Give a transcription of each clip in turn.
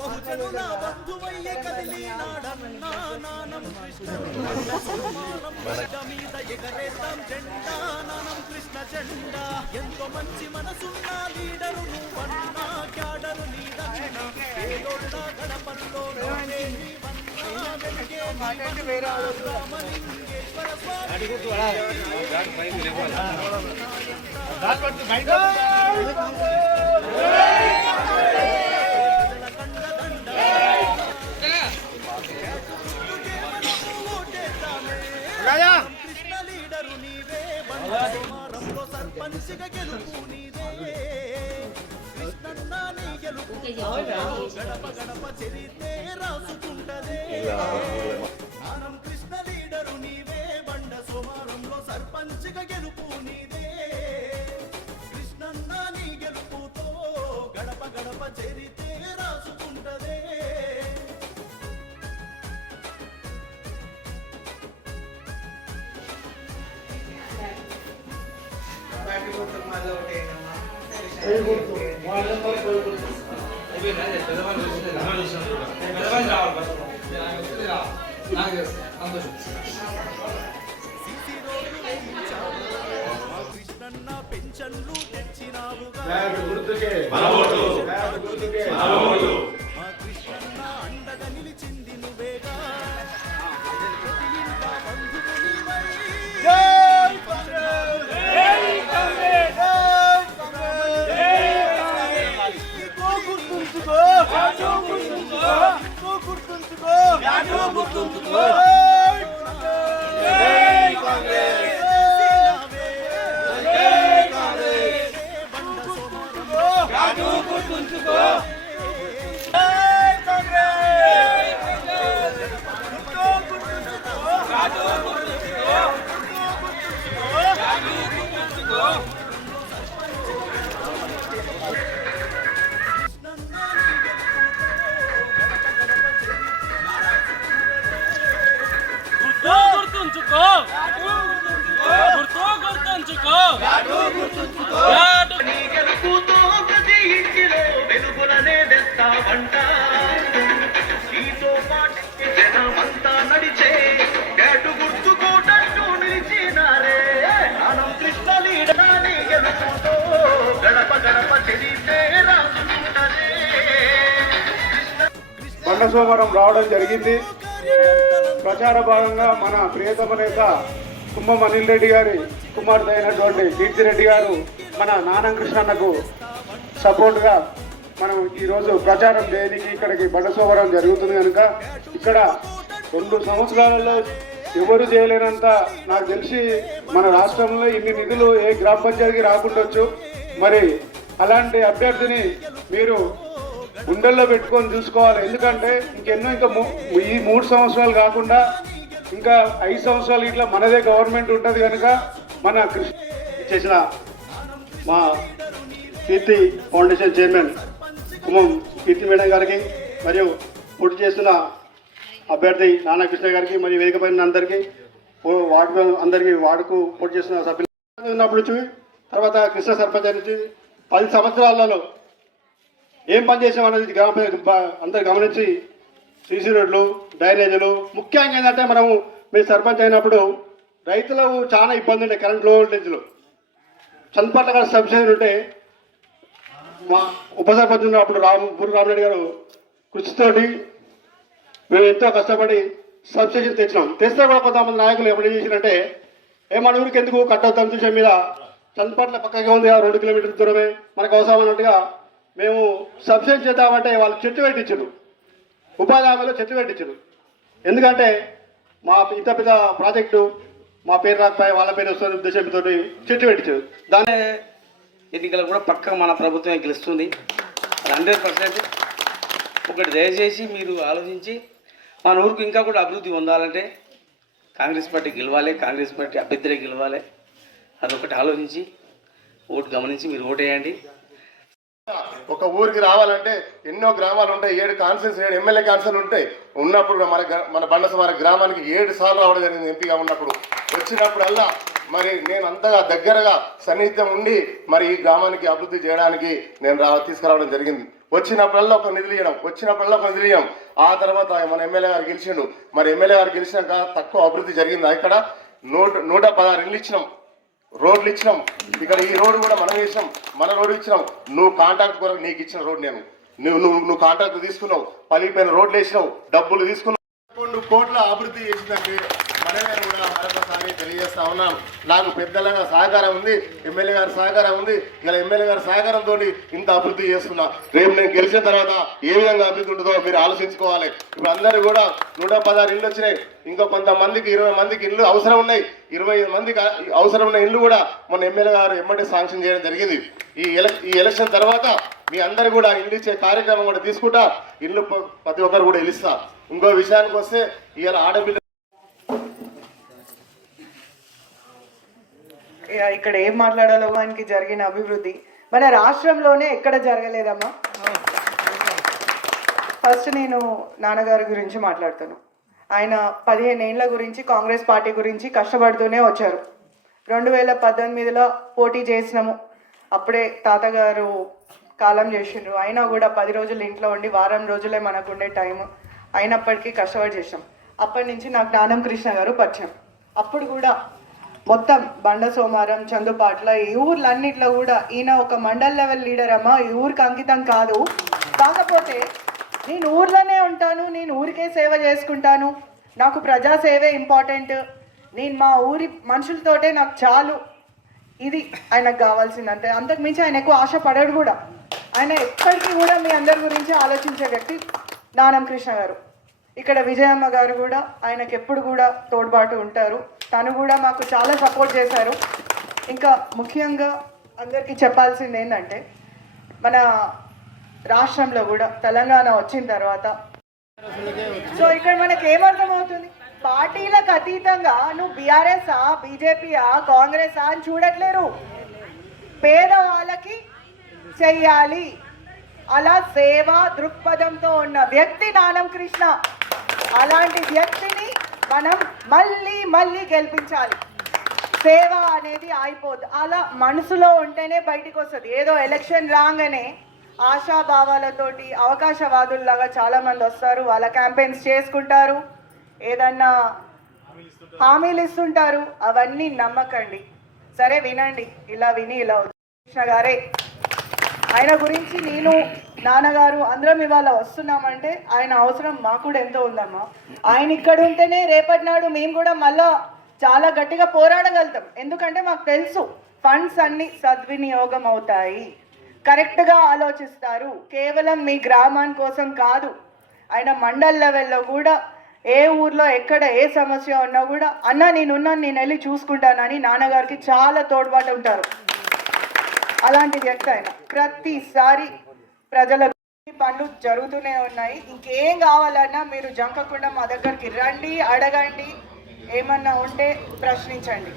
బహుజనుల బంధువయ్య కదిలినాడన్నా నానం కృష్ణ గడ్డ మీద ఎగరేద్దాం జెండా నానం కృష్ణ జెండా. ఎంతో మంచి మనసున్న లీడరు నువ్వన్నా క్యాడరు గడపల్లో నవ్వే నీవన్నా, వెలిగే నీవన్నా, రామలింగేశ్వర స్వామి. సర్పంచ్గా గెలుపు నీదే కృష్ణన్న నీ గెలుపు గడప గడప చరితే రాసుకుంటదే. ఆనం కృష్ణ లీడరు నీవే బండ సోమారంలో సర్పంచ్గా గెలుపు నీదే కృష్ణన్న నీ గెలుపుతో గడప గడప చరితే రాసుకుంటదే. కృష్ణన్న పెన్షన్లు తెచ్చినావుగా మా కృష్ణన్న Vamos continuar! Vem, Flamengo! గుర్తుంచుకో గుర్తు గుర్తుంచుకో గెలుపుతో ప్రతి ఇంటిలో వెలుగులనే తెస్తావంట నీతో పాటు జనమంతా నడిచే గేటు గుర్తుకోటట్టు నిలిచినారే ఆనం కృష్ణ లీడరా గెలుపుతో గడప గడప కొండ సోమవారం రావడం జరిగింది. ప్రచార భాగంగా మన ప్రియతమ నేత కుంభం అనిల్ రెడ్డి గారి కుమార్తె అయినటువంటి కీర్తిరెడ్డి గారు మన నానంకృష్ణన్నకు సపోర్ట్గా మనం ఈరోజు ప్రచారం చేయడానికి ఇక్కడికి బడసోవరం జరుగుతుంది కనుక ఇక్కడ రెండు సంవత్సరాలలో ఎవరు చేయలేనంత నాకు తెలిసి మన రాష్ట్రంలో ఇన్ని నిధులు ఏ గ్రామ పంచాయతీకి రాకుండొచ్చు మరి అలాంటి అభ్యర్థిని మీరు గుండెల్లో పెట్టుకొని చూసుకోవాలి. ఎందుకంటే ఇంకెన్నో ఇంకా మూ- ఈ మూడు సంవత్సరాలు కాకుండా ఇంకా ఐదు సంవత్సరాలు ఇట్లా మనదే గవర్నమెంట్ ఉంటుంది కనుక మన కృషి చేసిన మా కీర్తి ఫౌండేషన్ చైర్మన్ కుమం కీర్తి మేడం గారికి మరియు పోటీ చేస్తున్న అభ్యర్థి నానా కృష్ణ గారికి మరియు వేగపడిన అందరికీ వార్డు అందరికీ వార్డుకు పోటీ చేస్తున్న సభ్యులు. ఉన్నప్పుడు నుంచి తర్వాత కృష్ణ సర్పంచ్ నుంచి పది సంవత్సరాలలో ఏం పని చేసాం అనేది గ్రామ అందరు గమనించి సీసీ రోడ్లు డ్రైనేజీలు. ముఖ్యంగా ఏంటంటే మనము మీరు సర్పంచ్ అయినప్పుడు రైతులకు చాలా ఇబ్బంది ఉండే కరెంట్లో వోల్టేజ్లు. చందపట్ల గారు సబ్సిడీ ఉంటే మా ఉప సర్పంచ్ ఉన్నప్పుడు రామ్ గురు రామరెడ్డి గారు కృషితోటి మేము ఎంతో కష్టపడి సబ్సిడీ తెచ్చినాం. తెస్తే కూడా కొంతమంది నాయకులు ఎప్పుడు చేసినంటే ఏ మన ఊరికి ఎందుకు కట్టవుతాం చూసే మీద చందపట్ల పక్కగా ఉంది ఆ రెండు కిలోమీటర్ల దూరమే. మనకు అవసరం అన్నట్టుగా మేము సబ్సిడీ చేద్దామంటే వాళ్ళు చెట్టు పెట్టించరు. ఉపాధి హామీలో చెట్టు పెట్టించరు. ఎందుకంటే మా ఇంత పెద్ద ప్రాజెక్టు మా పేరు రాకపోయి వాళ్ళ పేరు వస్తుంది ఉద్దేశంతో చెట్టు పెట్టించారు. దాని ఎన్నికలు కూడా పక్క మన ప్రభుత్వమే గెలుస్తుంది. Hundred percent. ఒకటి దయచేసి మీరు ఆలోచించి మన ఊరికి ఇంకా కూడా అభివృద్ధి పొందాలంటే కాంగ్రెస్ పార్టీ గెలవాలి కాంగ్రెస్ పార్టీ అభ్యర్థులే గెలవాలి. అదొకటి ఆలోచించి ఓటు గమనించి మీరు ఓటేయండి. ఒక ఊరికి రావాలంటే ఎన్నో గ్రామాలు ఉంటాయి ఏడు కాన్సెన్స్ ఏడు ఎమ్మెల్యే కాన్సెన్స్ ఉంటాయి. ఉన్నప్పుడు మన గ్రా- మన బండసమార గ్రామానికి ఏడు సార్లు రావడం జరిగింది ఎంపీగా ఉన్నప్పుడు. వచ్చినప్పుడల్లా మరి నేను అంతగా దగ్గరగా సన్నిహితం ఉండి మరి ఈ గ్రామానికి అభివృద్ధి చేయడానికి నేను రా తీసుకురావడం జరిగింది. వచ్చినప్పుడల్లా ఒక నిధులు ఇవ్వడం వచ్చినప్పుడల్లా ఒక నిధులు ఇవ్వడం ఆ తర్వాత మన ఎమ్మెల్యే గారు గెలిచిండు. మరి ఎమ్మెల్యే గారు గెలిచినాక తక్కువ అభివృద్ధి జరిగింది? ఇక్కడ నూట నూట పదహారు ఇల్లు ఇచ్చినాం. రోడ్లు ఇచ్చినాం. ఇక్కడ ఈ రోడ్డు కూడా మనం వేసినాం. మన రోడ్డు ఇచ్చినాం. నువ్వు కాంట్రాక్ట్ కొరకు నీకు ఇచ్చిన రోడ్ నేను. నువ్వు నువ్వు నువ్వు కాంట్రాక్ట్ తీసుకున్నావు. పలిపోయిన రోడ్లు వేసినావు. డబ్బులు తీసుకున్నావు. పదకొండు కోట్ల అభివృద్ధి చేసిందంటే మనమే కూడా మరొకసారి తెలియజేస్తా ఉన్నాం. నాకు పెద్దలుగా సహకారం ఉంది ఎమ్మెల్యే గారి సహకారం ఉంది. ఇలా ఎమ్మెల్యే గారి సహకారంతో ఇంత అభివృద్ధి చేస్తున్నా. రేపు నేను గెలిచిన తర్వాత ఏ విధంగా అభివృద్ధి ఉంటుందో మీరు ఆలోచించుకోవాలి. ఇప్పుడు అందరూ కూడా నూట పదహారు ఇళ్ళు వచ్చినాయి. ఇంకో కొంతమందికి ఇరవై మందికి ఇల్లు అవసరం ఉన్నాయి. ఇరవై ఐదు మందికి అవసరం ఉన్న ఇల్లు కూడా మన ఎమ్మెల్యే గారు ఎమ్మటే శాంక్షన్ చేయడం జరిగింది. ఈ ఈ ఎలక్షన్ తర్వాత మీ అందరు కూడా ఇల్లు ఇచ్చే కార్యక్రమం కూడా తీసుకుంటా ఇల్లు ప్రతి ఒక్కరు కూడా ఇల్లుస్తా ఇంకో విషయానికి వస్తే ఇవాళ ఆడపిల్ల ఇక్కడ ఏం మాట్లాడాలో ఆయనకి జరిగిన అభివృద్ధి. మన రాష్ట్రంలోనే ఎక్కడ జరగలేదమ్మా? ఫస్ట్ నేను నాన్నగారి గురించి మాట్లాడుతాను. ఆయన పదిహేను ఏళ్ళ గురించి కాంగ్రెస్ పార్టీ గురించి కష్టపడుతూనే వచ్చారు. రెండు వేల పద్దెనిమిదిలో పోటీ చేసినాము. అప్పుడే తాతగారు కాలం చేసిండ్రు. అయినా కూడా పది రోజులు ఇంట్లో ఉండి వారం రోజులే మనకు ఉండే టైం అయినప్పటికీ కష్టపడి చేసాం అప్పటి నుంచి నాకు జ్ఞానం కృష్ణ గారు పరిచయం. అప్పుడు కూడా మొత్తం బండ సోమారం చందుపాట్ల ఈ ఊర్లన్నిట్లో కూడా ఈయన ఒక మండల్ లెవెల్ లీడర్ అమ్మా ఈ ఊరికి అంకితం కాదు. కాకపోతే నేను ఊర్లోనే ఉంటాను నేను ఊరికే సేవ చేసుకుంటాను. నాకు ప్రజా సేవే ఇంపార్టెంట్. నేను మా ఊరి మనుషులతోటే నాకు చాలు. ఇది ఆయనకు కావాల్సింది అంతే అంతకు మించి ఆయన ఎక్కువ ఆశ పడాడు కూడా. ఆయన ఎప్పటికీ కూడా మీ అందరి గురించి ఆలోచించే వ్యక్తి నానం కృష్ణ గారు. ఇక్కడ విజయమ్మ గారు కూడా ఆయనకు ఎప్పుడు కూడా తోడ్పాటు ఉంటారు. తను కూడా మాకు చాలా సపోర్ట్ చేశారు. ఇంకా ముఖ్యంగా అందరికీ చెప్పాల్సింది ఏంటంటే మన రాష్ట్రంలో కూడా తెలంగాణ వచ్చిన తర్వాత సో ఇక్కడ మనకి ఏమర్థమవుతుంది? పార్టీలకు అతీతంగా నువ్వు బీఆర్ఎస్ బీజేపీయా కాంగ్రెస్ అని చూడట్లేరు. పేదవాళ్ళకి చెయ్యాలి. అలా సేవా దృక్పథంతో ఉన్న వ్యక్తి నానం కృష్ణ అలాంటి వ్యక్తి మనం మళ్ళీ మళ్ళీ గెలిపించాలి. సేవ అనేది ఆగిపోదు. అలా మనసులో ఉంటేనే బయటికి వస్తుంది. ఏదో ఎలక్షన్ రాగానే ఆశాభావాలతోటి అవకాశవాదుల్లాగా చాలా మంది వస్తారు. వాళ్ళ క్యాంపెయిన్స్ చేసుకుంటారు. ఏదన్నా హామీలు ఇస్తుంటారు. అవన్నీ నమ్మకండి. సరే వినండి. ఇలా విని ఇలా కృష్ణ గారే ఆయన గురించి నేను నాన్నగారు అందరం ఇవాళ వస్తున్నామంటే ఆయన అవసరం మాకు కూడా ఎంతో ఉందమ్మా. ఆయన ఇక్కడ ఉంటేనే రేపటి నాడు మేము కూడా మళ్ళా చాలా గట్టిగా పోరాడగలుగుతాం. ఎందుకంటే మాకు తెలుసు ఫండ్స్ అన్ని సద్వినియోగం అవుతాయి. కరెక్ట్గా ఆలోచిస్తారు. కేవలం మీ గ్రామాని కోసం కాదు ఆయన మండల్ లెవెల్లో కూడా ఏ ఊర్లో ఎక్కడ ఏ సమస్య ఉన్నా కూడా అన్న నేనున్నాను నేను వెళ్ళి చూసుకుంటానని నాన్నగారికి చాలా తోడ్పాటు ఉంటారు. అలాంటి వ్యక్తి ఆయన. ప్రతిసారి ప్రజల పనులు జరుగుతూనే ఉన్నాయి. ఇంకేం కావాలన్నా మీరు జంకకుండా మా దగ్గరికి రండి అడగండి. ఏమన్నా ఉంటే ప్రశ్నించండి.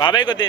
బాబాయ్ కొద్ది